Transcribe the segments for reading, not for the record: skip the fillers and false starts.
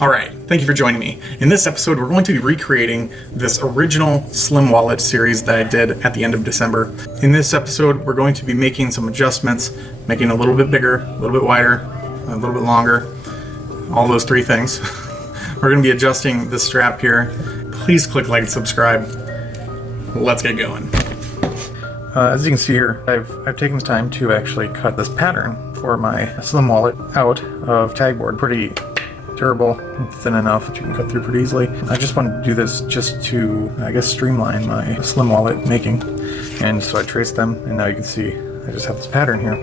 Alright, thank you for joining me. In this episode, we're going to be recreating this original Slim Wallet series that I did at the end of December. In this episode, we're going to be making some adjustments, making it a little bit bigger, a little bit wider, a little bit longer, all those three things. We're going to be adjusting the strap here. Please click like and subscribe. Let's get going. As you can see here, I've taken the time to actually cut this pattern for my Slim Wallet out of tagboard. Pretty durable, thin enough that you can cut through pretty easily. I just wanted to do this just to, I guess, streamline my Slim Wallet making. And so I traced them, and now you can see I just have this pattern here.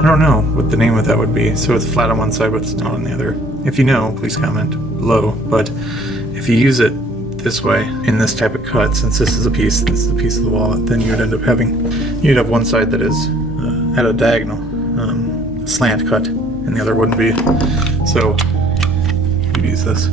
I don't know what the name of that would be, so it's flat on one side but it's not on the other. If you know, please comment below, but if you use it this way, in this type of cut, since this is a piece of the wallet, then you would end up having, you'd have one side that is at a diagonal, slant cut, and the other wouldn't be. So, you'd use this.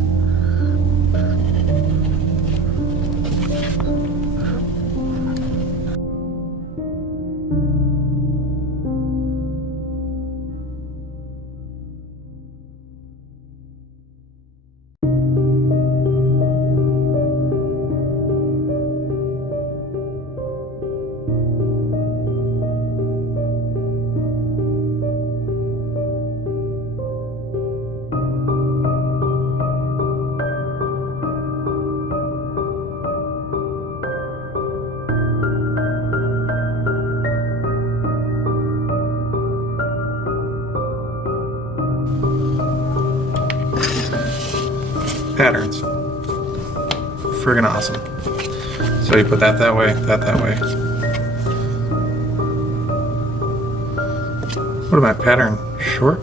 Patterns. Friggin' awesome. So you put that way, that way. What am I, pattern short?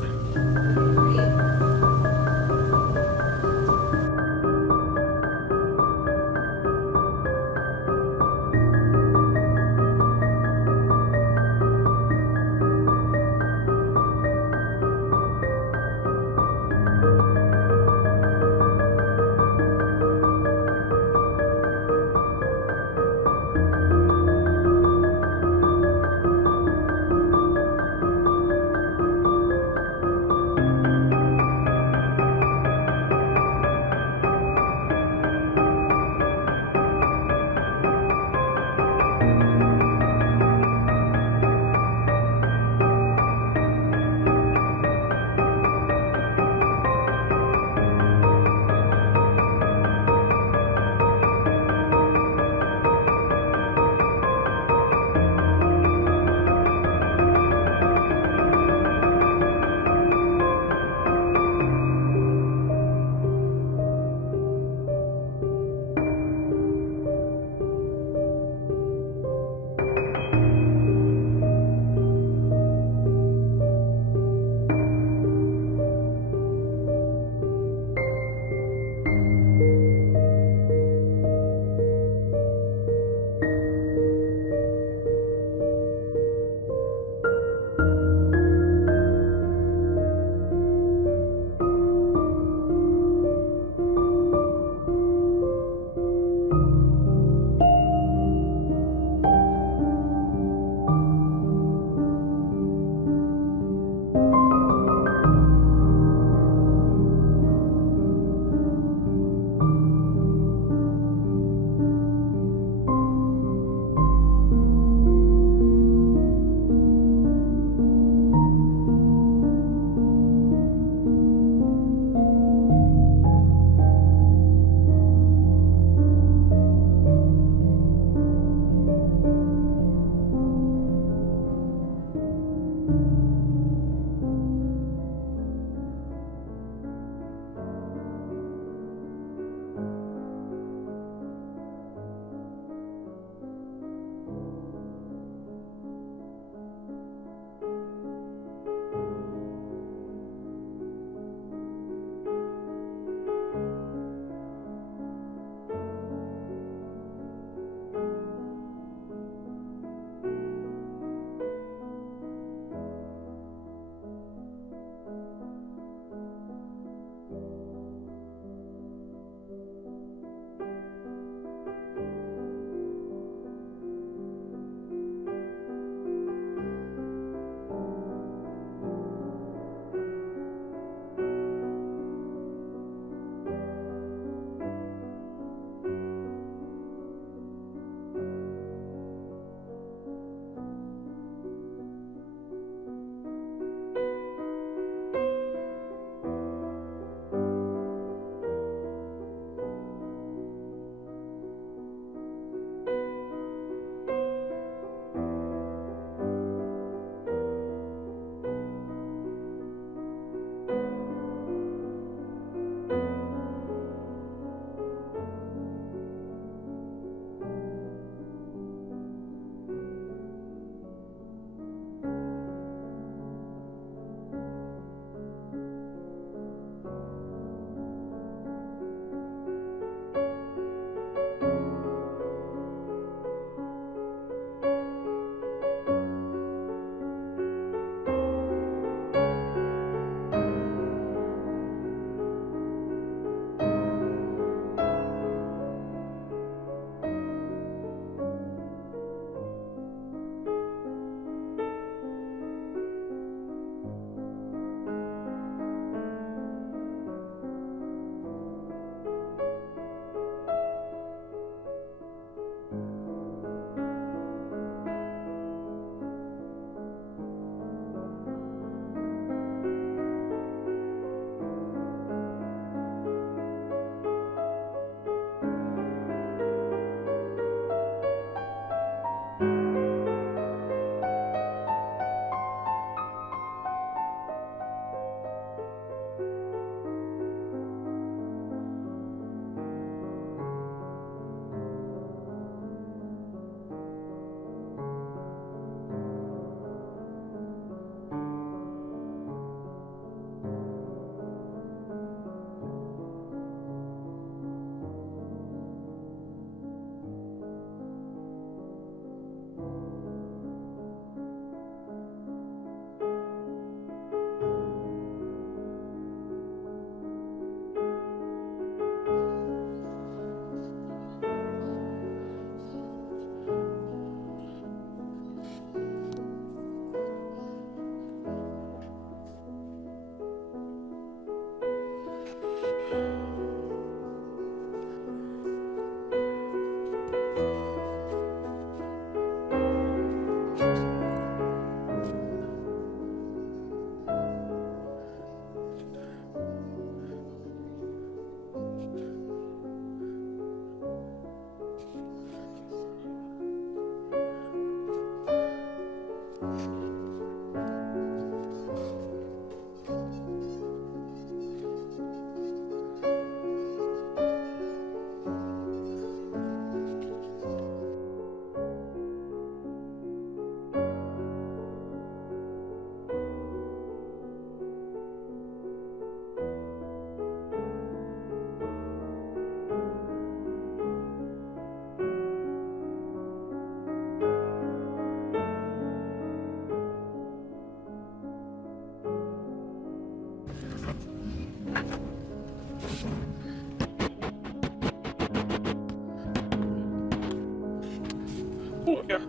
Oh, yeah.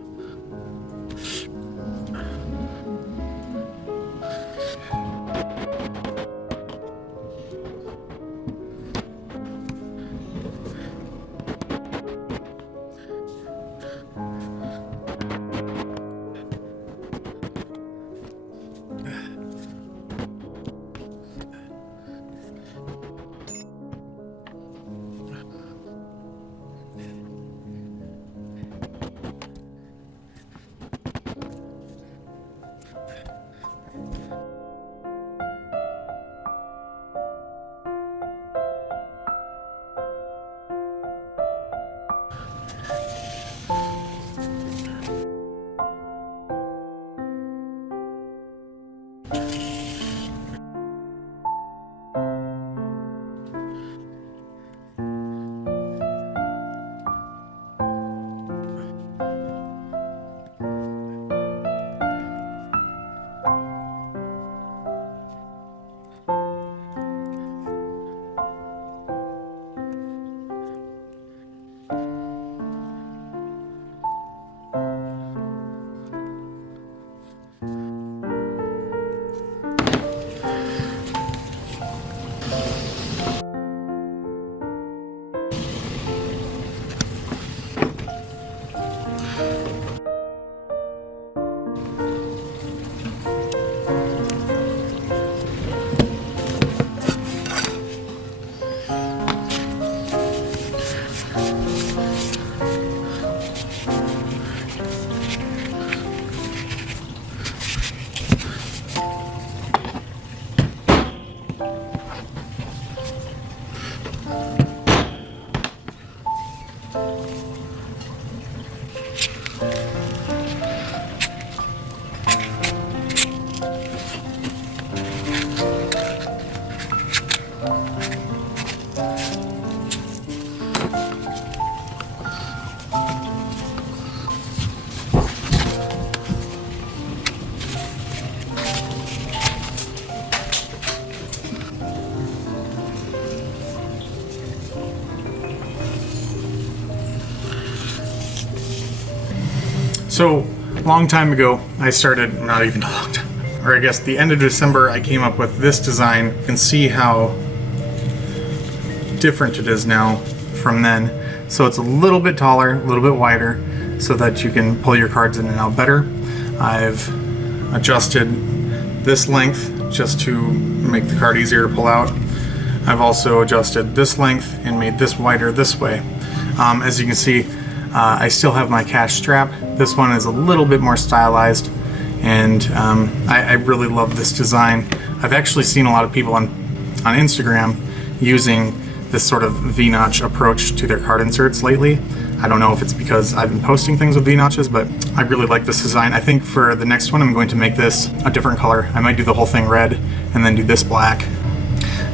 So, a long time ago, I started, not even a long time, or I guess the end of December, I came up with this design. You can see how different it is now from then. So it's a little bit taller, a little bit wider, so that you can pull your cards in and out better. I've adjusted this length just to make the card easier to pull out. I've also adjusted this length and made this wider this way. As you can see, I still have my cash strap. This one is a little bit more stylized, and I really love this design. I've actually seen a lot of people on Instagram using this sort of V-notch approach to their card inserts lately. I don't know if it's because I've been posting things with V-notches, but I really like this design. I think for the next one, I'm going to make this a different color. I might do the whole thing red and then do this black.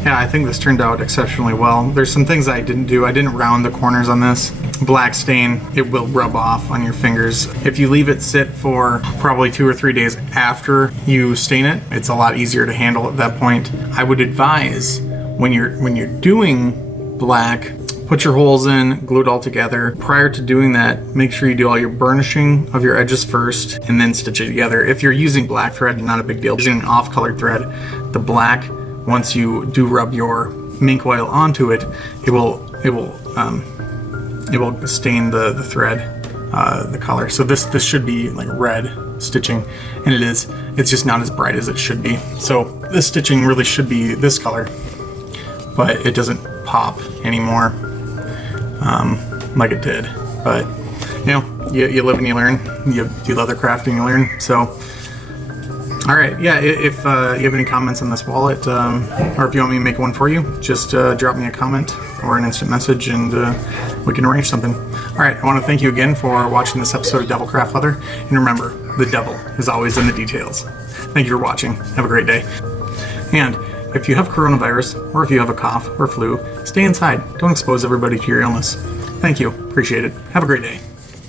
Yeah, I think this turned out exceptionally well. There's some things I didn't do. I didn't round the corners on this. Black stain, it will rub off on your fingers. If you leave it sit for probably 2 or 3 days after you stain it, it's a lot easier to handle at that point. I would advise when you're doing black, Put your holes in, glue it all together. Prior to doing that, make sure you do all your burnishing of your edges first and then stitch it together. If you're using black thread, not a big deal. Using an off-colored thread, the black, once you do rub your mink oil onto it, it will stain the thread, the color. So this should be like red stitching, and it is. It's just not as bright as it should be. So this stitching really should be this color, but it doesn't pop anymore like it did. But you know, you live and you learn. You do leathercraft and you learn. So all right, yeah, if you have any comments on this wallet, or if you want me to make one for you, just drop me a comment or an instant message, and we can arrange something. All right, I want to thank you again for watching this episode of Devilcraft Leather, and remember, the devil is always in the details. Thank you for watching. Have a great day. And if you have coronavirus, or if you have a cough or flu, stay inside. Don't expose everybody to your illness. Thank you. Appreciate it. Have a great day.